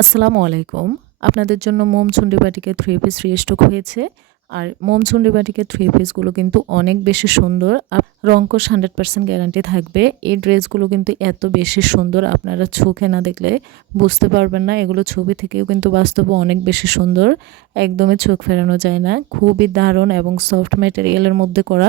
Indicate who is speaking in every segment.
Speaker 1: আসসালামু আলাইকুম। আপনাদের জন্য মোম চুন্ডি বাটিকে থ্রি পিস রিস্টক হয়েছে। আর মোম চুন্ডি বাটিকে থ্রি পিসগুলো কিন্তু অনেক বেশি সুন্দর। আর রঙ্কশ হান্ড্রেড পার্সেন্ট গ্যারান্টি থাকবে। এই ড্রেসগুলো কিন্তু এত বেশি সুন্দর, আপনারা চোখে না দেখলে বুঝতে পারবেন না। এগুলো ছবি থেকেও কিন্তু বাস্তবে অনেক বেশি সুন্দর। একদমই চোখ ফেরানো যায় না। খুবই দারুণ এবং সফট ম্যাটেরিয়ালের মধ্যে করা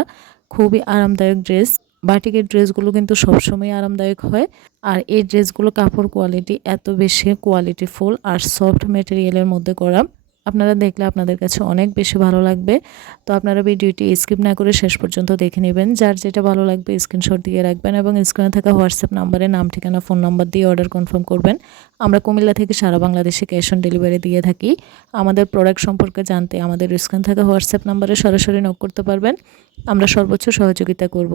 Speaker 1: খুবই আরামদায়ক ড্রেস বাটিকের ড্রেসগুলো কিন্তু সবসময় আরামদায়ক হয়। আর এই ড্রেসগুলো কাপড় কোয়ালিটি এত বেশি কোয়ালিটিফুল আর সফট মেটেরিয়ালের মধ্যে করা। আপনারা দেখলে আপনাদের কাছে অনেক বেশি ভালো লাগবে। তো আপনারা ভিডিওটি স্কিপ না করে শেষ পর্যন্ত দেখে নেবেন। যার যেটা ভালো লাগবে স্ক্রিনশট দিয়ে রাখবেন এবং স্ক্রিনে থাকা হোয়াটসঅ্যাপ নাম্বারে নাম, ঠিকানা, ফোন নাম্বার দিয়ে অর্ডার কনফার্ম করবেন। আমরা কুমিল্লা থেকে সারা বাংলাদেশে ক্যাশ অন ডেলিভারি দিয়ে থাকি। আমাদের প্রোডাক্ট সম্পর্কে জানতে আমাদের স্ক্রিন থাকা হোয়াটসঅ্যাপ নাম্বারে সরাসরি নক করতে পারবেন। আমরা সর্বোচ্চ সহযোগিতা করব।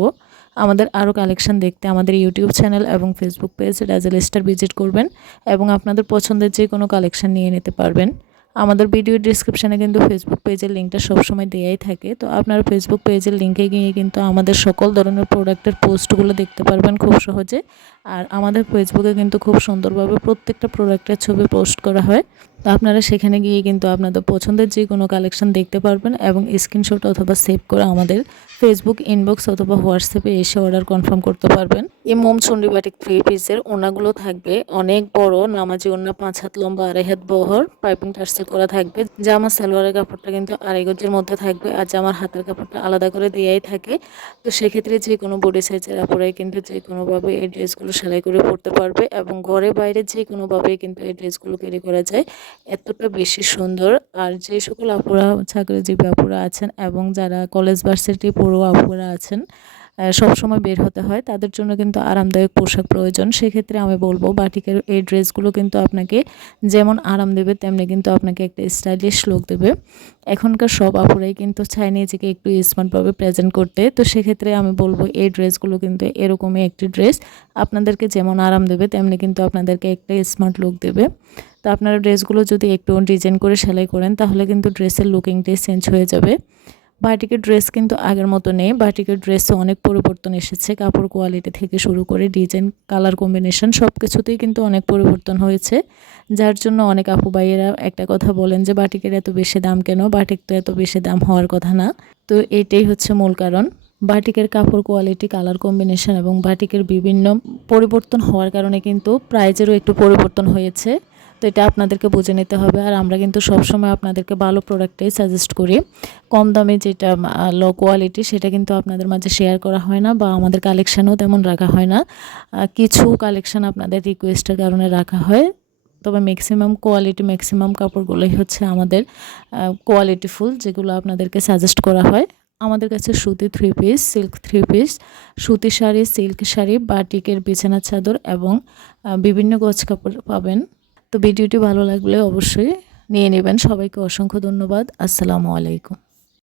Speaker 1: আমাদের আরও কালেকশন দেখতে আমাদের ইউটিউব চ্যানেল এবং Facebook page Dazzle Star visit করবেন এবং আপনাদের পছন্দের যে কোনো কালেকশন নিয়ে নিতে পারবেন। আমাদের ভিডিও ডিসক্রিপশানে কিন্তু ফেসবুক পেজের লিঙ্কটা সবসময় দেওয়াই থাকে। তো আপনারা ফেসবুক পেজের লিঙ্কে গিয়ে কিন্তু আমাদের সকল ধরনের প্রোডাক্টের পোস্টগুলো দেখতে পারবেন খুব সহজে। আর আমাদের ফেসবুকে কিন্তু খুব সুন্দরভাবে প্রত্যেকটা প্রোডাক্টের ছবি পোস্ট করা হয়। তো আপনারা সেখানে গিয়ে কিন্তু আপনাদের পছন্দের যে কোনো কালেকশন দেখতে পারবেন এবং স্ক্রিনশট অথবা সেভ করে আমাদের ফেসবুক ইনবক্স অথবা হোয়াটসঅ্যাপে এসে অর্ডার কনফার্ম করতে পারবেন। এই মোম চন্ডি বাটিক থ্রি পিসের ওনাগুলো থাকবে। অনেক বড়, নামাজি ওনা পাঁচ হাত লম্বা, আড়াই হাত বহর পাইপিং টার্সেল করা থাকবে। জামা, সালোয়ারের কাপড়টা কিন্তু আড়াই গজের মধ্যে থাকবে আর জামার হাতের কাপড়টা আলাদা করে দেওয়াই থাকে। তো সেক্ষেত্রে যে কোনো বডি সাইজের আপুরাই কিন্তু যে কোনোভাবে এই ড্রেসগুলো সেলাই করে পড়তে পারবে এবং ঘরে বাইরে যে কোনোভাবেই কিন্তু এই ড্রেসগুলো ক্যারি করা যায়। এতটা বেশি সুন্দর। আর যে সকল আপুরা চাকরিজীবী আপুরা আছেন এবং যারা কলেজ ভার্সিটি পড়ুয়া আপুরা আছেন সবসময় বের হতে হয়। তাদের জন্য কিন্তু আরামদায়ক পোশাক প্রয়োজন। সেক্ষেত্রে আমি বলব বাটিকের এই ড্রেসগুলো কিন্তু আপনাকে যেমন আরাম দেবে, তেমনি কিন্তু আপনাকে একটা স্টাইলিশ লুক দেবে। এখনকার সব আপুরাই কিন্তু চায় নিজেকে একটু স্মার্টভাবে প্রেজেন্ট করতে। তো সেক্ষেত্রে আমি বলব এই ড্রেসগুলো কিন্তু এরকমই একটি ড্রেস। আপনাদেরকে যেমন আরাম দেবে, তেমনি কিন্তু আপনাদেরকে একটা স্মার্ট লুক দেবে। তো আপনারা ড্রেসগুলো যদি একটু ডিজাইন করে সেলাই করেন, তাহলে কিন্তু ড্রেসের লুকিংটাই চেঞ্জ হয়ে যাবে। বাটিকের ড্রেস কিন্তু আগের মতো নেই। বাটিকের ড্রেসে অনেক পরিবর্তন এসেছে। কাপড় কোয়ালিটি থেকে শুরু করে ডিজাইন কালার কম্বিনেশন সব কিছুতেই কিন্তু অনেক পরিবর্তন হয়েছে। যার জন্য অনেক আপু ভাইয়েরা একটা কথা বলেন যে, বাটিকের এত বেশি দাম কেন? বাটিক তো এত বেশি দাম হওয়ার কথা না। তো এটাই হচ্ছে মূল কারণ। বাটিকের কাপড় কোয়ালিটি কালার কম্বিনেশন এবং বাটিকের বিভিন্ন পরিবর্তন হওয়ার কারণে কিন্তু প্রাইজেরও একটু পরিবর্তন হয়েছে। তো এটা আপনাদেরকে বুঝে নিতে হবে। আর আমরা কিন্তু সবসময় আপনাদেরকে ভালো প্রোডাক্টটাই সাজেস্ট করি। কম দামে যেটা লো কোয়ালিটি সেটা কিন্তু আপনাদের মাঝে শেয়ার করা হয় না বা আমাদের কালেকশানও তেমন রাখা হয় না। কিছু কালেকশান আপনাদের রিকোয়েস্টের কারণে রাখা হয়। তবে ম্যাক্সিমাম কোয়ালিটি ম্যাক্সিমাম কাপড়গুলোই হচ্ছে আমাদের কোয়ালিটিফুল যেগুলো আপনাদেরকে সাজেস্ট করা হয়। আমাদের কাছে সুতি three piece silk three piece সুতি শাড়ি সিল্ক শাড়ি, বাটিকের বিছানা চাদর এবং বিভিন্ন গজ কাপড় পাবেন। তো ভিডিওটি ভালো লাগলে অবশ্যই নিয়ে নেবেন। সবাইকে অসংখ্য ধন্যবাদ। আসসালামু আলাইকুম।